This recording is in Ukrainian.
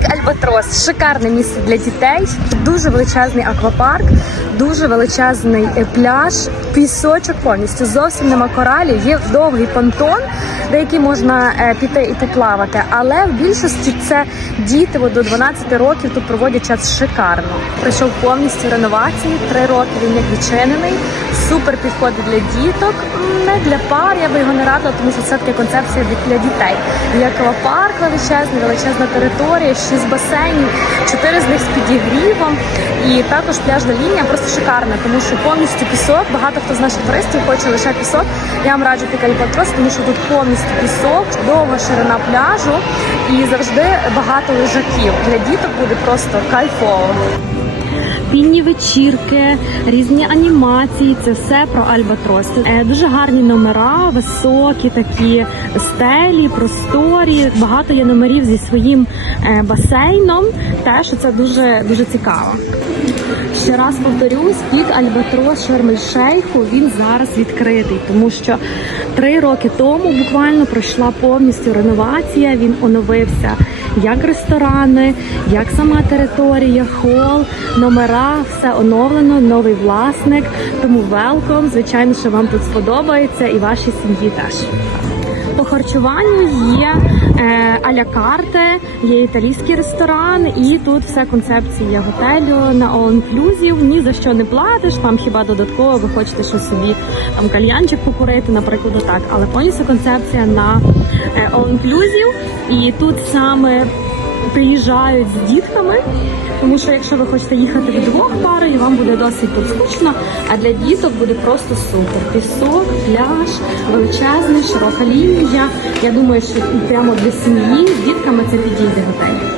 Альбатрос шикарне місце для дітей, дуже величезний аквапарк, дуже величезний е, пляж, пісочок повністю. Зовсім нема коралі. Є довгий понтон, де який можна е, піти і поплавати. Але в більшості це діти до 12 років тут проводять час шикарно. Пройшов повністю реновації. Три роки він як відчинений. Супер підходить для діток, не для пар. Я би його не радила, тому що це таки концепція для дітей. Є аквапарк величезний, величезна територія, шість басейнів, чотири з них з підігрівом. І також пляжна лінія просто шикарна, тому що повністю пісок. Багато хто з наших туристів хоче лише пісок. Я вам раджу піти Альбатрос, тому що тут повністю пісок, довга ширина пляжу і завжди багато лежаків. Для діток буде просто кайфово. Пінні вечірки, різні анімації. Це все про Альбатрос. Е, Дуже гарні номера, високі такі стелі, просторі. Багато є номерів зі своїм е, басейном. Теж це дуже дуже цікаво. Ще раз повторюсь, пік Альбатрос Шарм-ель-Шейху він зараз відкритий, тому що три роки тому буквально пройшла повністю реновація. Він оновився як ресторани, як сама територія, хол, номера, все оновлено, новий власник. Тому велком. Звичайно, що вам тут сподобається і вашій сім'ї теж. По харчуванню є е, аля карте, є італійський ресторан, і тут вся концепція готелю на all inclusive. Ні за що не платиш. Там хіба додатково ви хочете щось собі там кальянчик покурити, наприклад, так. Але повністю концепція на е, all inclusive. І тут саме приїжджають з дітками. Тому що якщо ви хочете їхати вдвох парою, вам буде досить тут скучно, а для діток буде просто супер. Пісок, пляж, величезний, широка лінія. Я думаю, що прямо для сім'ї з дітками це підійде готель.